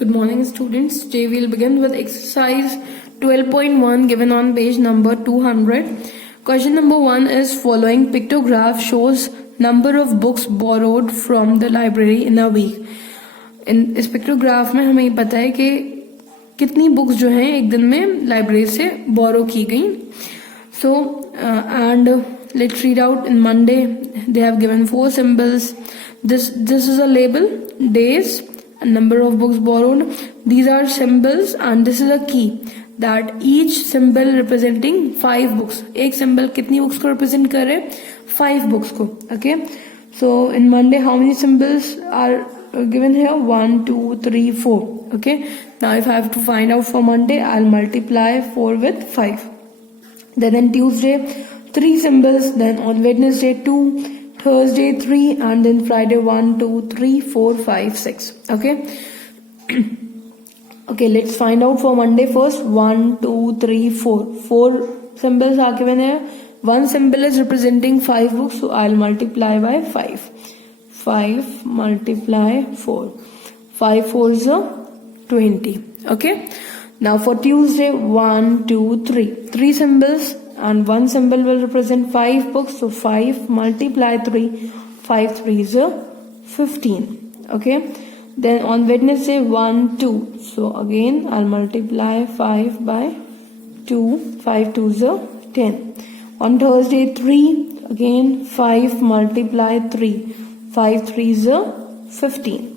Good morning, students. Today we'll begin with exercise 12.1 given on page number 200. Question number 1 is following pictograph shows number of books borrowed from the library in a week. इस pictograph में हमें पता है कि कितनी books जो हैं एक दिन में लाइब्रेरी से बोरो की गई. So and let's read out. In Monday they have given 4 symbols. This is a label, days, and number of books borrowed. These are symbols and this is a key that each symbol representing 5 books. एक symbol कितनी books को represent कर रहे हैं? 5 books को. Okay. So in Monday how many symbols are given here? 1, 2, 3, 4. Okay. Now if I have to find out for Monday, I'll multiply 4 with 5. Then on Tuesday 3 symbols. Then on Wednesday 2. Thursday 3 and then Friday 1, 2, 3, 4, 5, 6. Okay. Okay, let's find out for Monday first. 1, 2, 3, 4. 4 symbols are given here. One symbol is representing 5 books, so I'll multiply by 5. 5 multiply 4. 5 4s are 20. Okay. Now for Tuesday 1, 2, 3. 3 symbols. And one symbol will represent 5 books, so 5 multiply 3, 5 3s are 15. Okay. Then on Wednesday 1, 2. So again I'll multiply 5 by 2, 5 2s are 10. On Thursday 3, again 5 multiply 3, 5 3s are 15.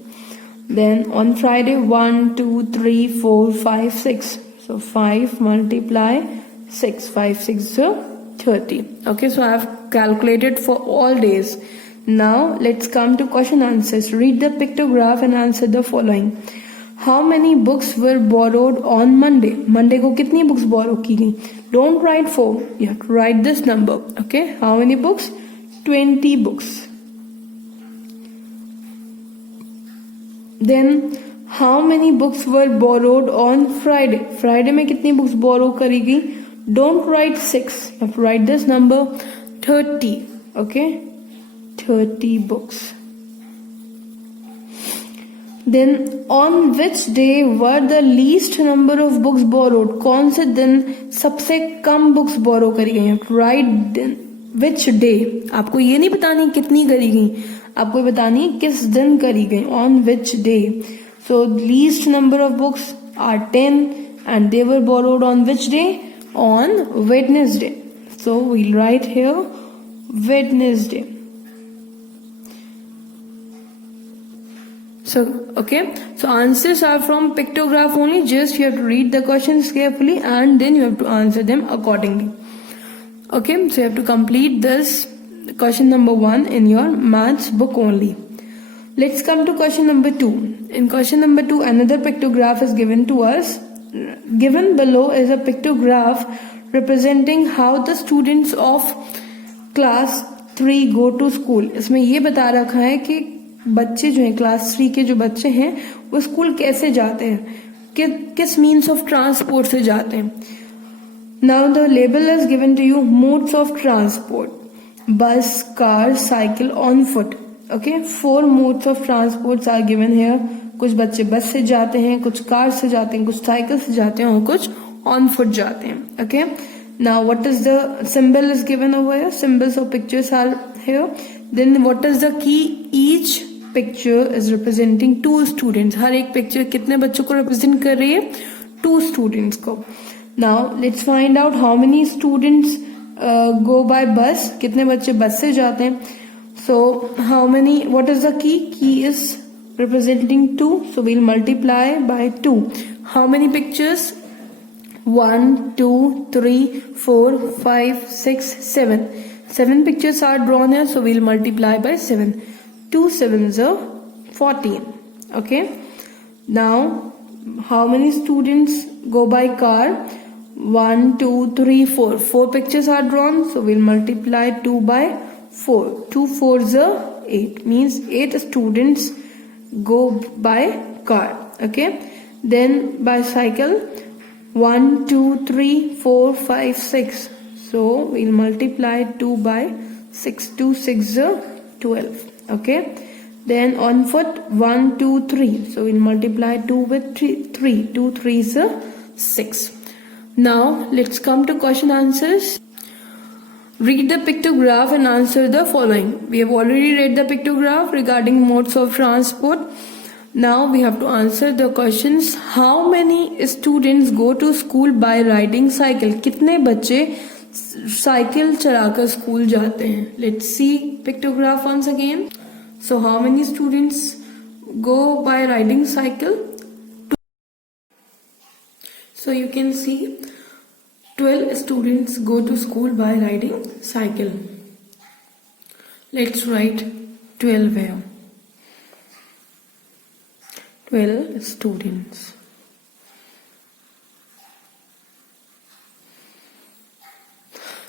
Then on Friday 1, 2, 3, 4, 5, 6. So 5 multiply 6, 5 6 30. Okay, so I have calculated for all days. Now let's come to question answers. Read the pictograph and answer the following. How many books were borrowed on Monday? Monday को कितनी books borrow की गई? Don't write 4. You have to write this number. Okay, how many books? 20 books. Then how many books were borrowed on Friday? Friday में कितनी books borrow करी गई? Don't write 6. You have to write this number 30. Okay, 30 books. Then on which day were the least number of books borrowed? कौन से दिन सबसे कम books borrow करी गई? You have to write which day. आपको ये नहीं बतानी कितनी करी गई, आपको बतानी किस दिन करी गई. On which day. So least number of books are 10 and they were borrowed on which day? On Wednesday. So we'll write here Wednesday. So okay, so answers are from pictograph only. Just you have to read the questions carefully and then you have to answer them accordingly. Okay, so you have to complete this question number 1 in your maths book only. Let's come to question number 2. In question number 2, another pictograph is given to us. Given below is a pictograph representing how the students of class 3 go to school. इसमें ये बता रखा है कि बच्चे जो हैं class 3 के जो बच्चे हैं वो स्कूल कैसे जाते हैं, किस मीन्स ऑफ ट्रांसपोर्ट से जाते हैं. Now the label is given to you modes of transport: bus, car, cycle, on foot. Okay, 4 modes of transports are given here. कुछ बच्चे बस से जाते हैं, कुछ कार से जाते हैं, कुछ साइकिल से जाते हैं और कुछ ऑन फुट जाते हैं. Okay, now what is the symbol is given over here? Symbols or pictures are here. Then what is the key? Each picture is representing 2 students. हर एक पिक्चर कितने बच्चों को represent कर रही है? 2 students को. Now let's find out how many students go by bus. कितने बच्चे बस से जाते हैं? So how many? What is the key? Key is representing 2, so we'll multiply by 2. How many pictures? 1, 2, 3, 4, 5, 6, 7. 7 pictures are drawn here, so we'll multiply by 7. 2 7s are 14. Okay. Now how many students go by car? 1, 2, 3, 4. 4 pictures are drawn, so we'll multiply 2 by 4. 2 4s are 8. Means 8 students go by car. Okay. Then by cycle 1, 2, 3, 4, 5, 6. So we'll multiply 2 by 6. 2 6 are 12. Okay. Then on foot 1, 2, 3. So we'll multiply 2 with 3. 2 3 is 6. Now let's come to question answers. Read the pictograph and answer the following. We have already read the pictograph regarding modes of transport. Now we have to answer the questions. How many students go to school by riding cycle? कितने बच्चे cycle चलाकर school जाते हैं? Let's see pictograph once again. So how many students go by riding cycle? So you can see 12 students go to school by riding cycle. Let's write 12 here. 12 students.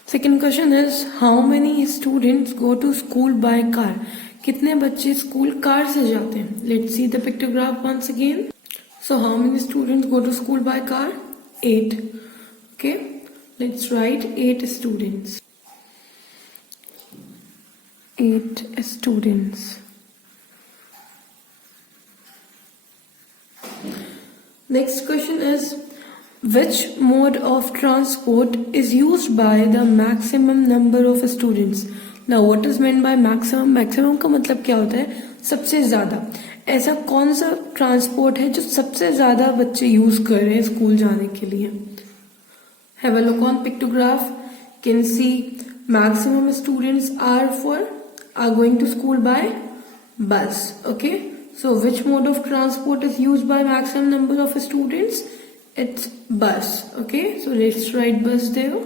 Second question is, how many students go to school by car? कितने बच्चे school car से जाते हैं? Let's see the pictograph once again. So how many students go to school by car? 8. Okay, let's write 8 students. 8 students. Next question is, which mode of transport is used by the maximum number of students? Now what is meant by maximum? Maximum का मतलब क्या होता है? सबसे ज्यादा. ऐसा कौन सा ट्रांसपोर्ट है जो सबसे ज्यादा बच्चे यूज कर रहे हैं स्कूल जाने के लिए? Have a look on pictograph. Can see maximum students are going to school by bus. Okay. So which mode of transport is used by maximum number of students? It's bus. Okay. So let's write bus there.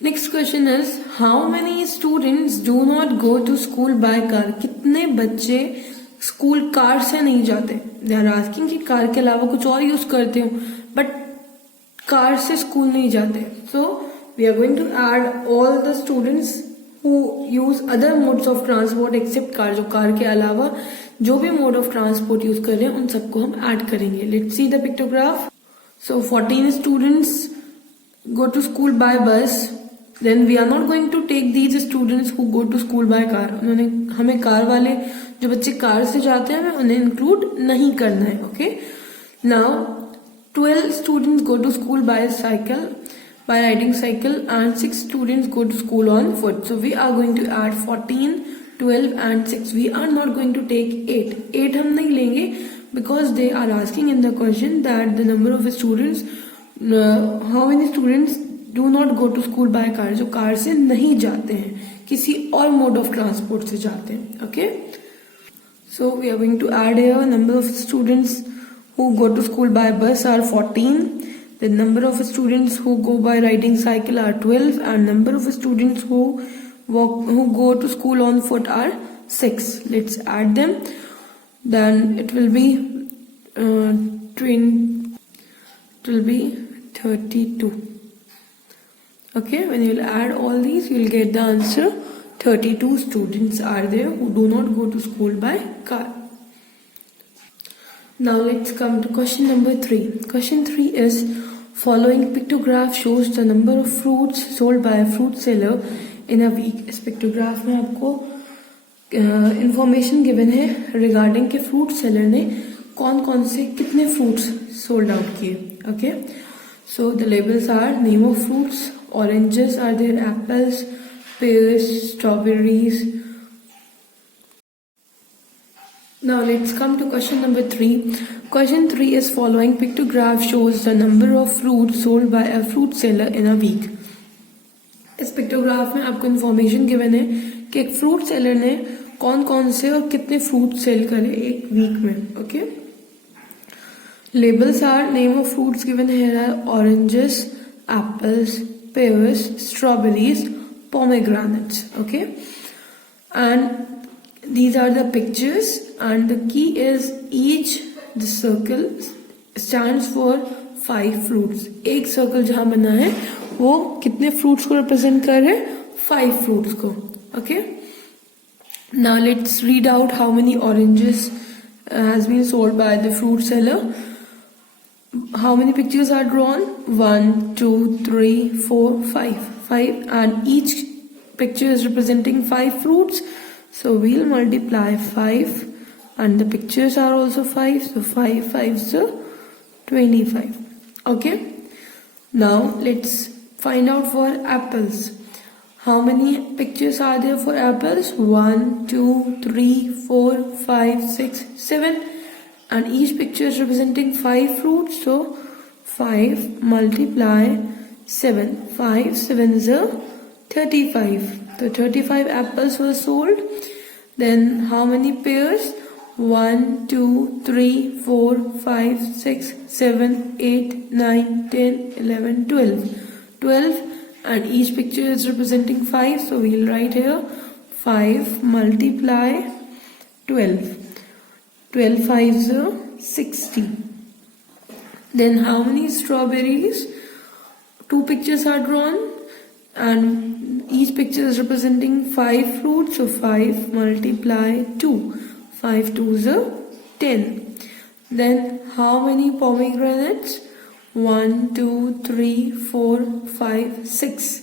Next question is, how many students do not go to school by car? कितने बच्चे school car से नहीं जाते? They are asking कि car के अलावा कुछ और यूज करते हो, बट कार से स्कूल नहीं जाते. So we are going to add all the students who use other modes of transport except car. जो कार के अलावा जो भी mode of transport यूज कर रहे हैं उन सबको हम ऐड करेंगे. Let's see the pictograph. So 14 students go to school by bus. Then we are not going to take these students who go to school by car. उन्होंने हमें car वाले जो बच्चे कार से जाते हैं हमें उन्हें इंक्लूड नहीं करना है. Okay. Now 12 students go to school by cycle, by riding cycle, and 6 students go to school on foot. So we are going to add 14, 12 and 6. We are not going to take 8. 8 हम नहीं लेंगे because they are asking in the question that the number of students, how many students do not go to school by car. जो car से नहीं जाते हैं, किसी और मोड ऑफ ट्रांसपोर्ट से जाते हैं. Okay. So we are going to add here number of students who go to school by bus are 14. The number of students who go by riding cycle are 12, and number of students who go to school on foot are 6. Let's add them. Then it will be 32. Okay, when you will add all these, you will get the answer. 32 students are there who do not go to school by car. Now let's come to question number 3. Question 3 is, following pictograph shows the number of fruits sold by a fruit seller in a week. इस pictograph में आपको information given है regarding के fruit seller ने कौन कौन से कितने fruits sold out किए. Okay, so the labels are name of fruits. Oranges are there, apples, pears, strawberries. Now let's come to question number 3. Question 3 is, following pictograph shows the number of fruits sold by a fruit seller in a week. इस pictograph में आपको information given है कि एक fruit seller ने कौन कौन से और कितने fruit sell करे एक week में. Okay. Labels are, name of fruits given here are oranges, apples, pears, strawberries, pomegranates. Okay, and these are the pictures, and the key is the circle stands for 5 fruits. एक circle जहाँ बना है वो कितने fruits को represent कर रहे हैं? 5 fruits को. Okay, now let's read out how many oranges has been sold by the fruit seller. How many pictures are drawn? 1, 2, 3, 4, 5. 5, and each picture is representing 5 fruits, so we'll multiply 5, and the pictures are also 5, so 5 5s are 25. Okay, now let's find out for apples. How many pictures are there for apples? 1 2 3 4 5 6 7, and each picture is representing 5 fruits, so 5 multiply 7, 5 7s are 35. So 35 apples were sold. Then how many pears? 1 2 3 4 5 6 7 8 9 10 11 12, and each picture is representing 5, so we'll write here 5 multiply 12, 12 5s are 60. Then how many strawberries? 2 pictures are drawn, and each picture is representing 5 fruits, so 5 multiply 2, 5 2s are 10. Then how many pomegranates? 1 2 3 4 5 6,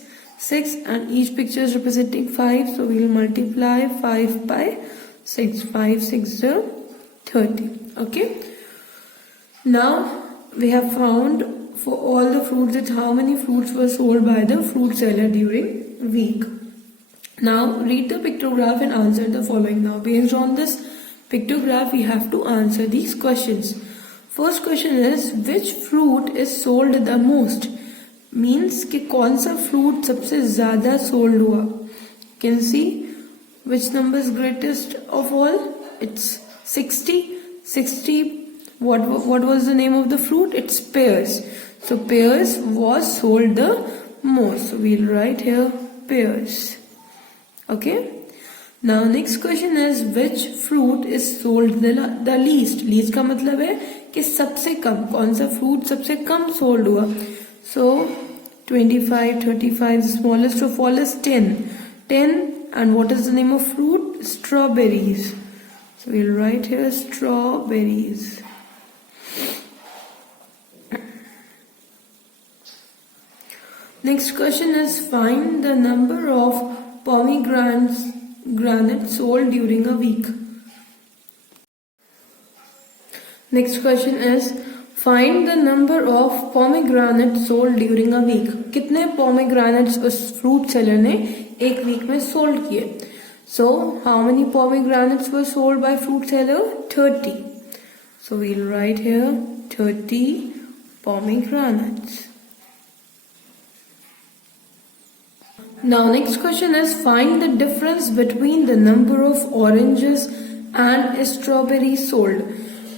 and each picture is representing 5, so we will multiply 5 by 6, 5 6 are 30. Okay, now we have found for all the fruits that how many fruits were sold by the fruit seller during week. Now read the pictograph and answer the following. Now based on this pictograph we have to answer these questions. First question is, which fruit is sold the most? Means कि कौन सा fruit सबसे ज़्यादा sold हुआ. Can see which number is greatest of all? It's 60. 60. What was the name of the fruit? It's pears. So pears was sold the most. So we'll write here pears. Okay. Now next question is, which fruit is sold the least? Least का मतलब है कि सबसे कम. कौन सा fruit सबसे कम sold हुआ? So 25, 35, the smallest of all is 10. 10, and what is the name of fruit? Strawberries. So we'll write here strawberries. Next question is, find the number of pomegranates sold during a week. Next question is, find the number of pomegranates sold during a week. कितने pomegranates उस fruit seller ने एक week में sold किए? So how many pomegranates were sold by fruit seller? 30. So we'll write here 30 pomegranates. Now next question is, find the difference between the number of oranges and strawberries sold.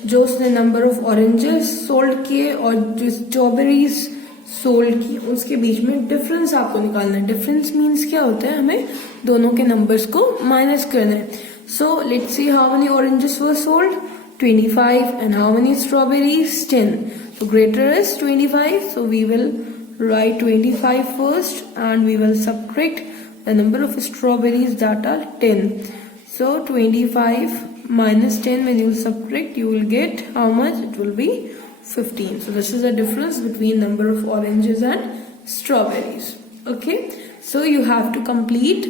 जो उसने number of oranges sold किए और जो strawberries sold की उसके बीच में difference आपको निकालना है. Difference means क्या होता है? हमें दोनों के numbers को minus करना है. So let's see how many oranges were sold. 25, and how many strawberries? 10. So greater is 25. So we will write 25 first, and we will subtract the number of strawberries that are 10. So 25 minus 10, when you subtract, you will get how much? It will be 15. So this is the difference between number of oranges and strawberries. Okay, so you have to complete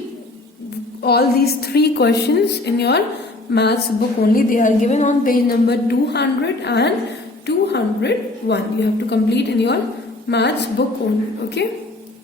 all these 3 questions in your maths book only. They are given on page number 200 and 201. You have to complete in your maths book only. Okay.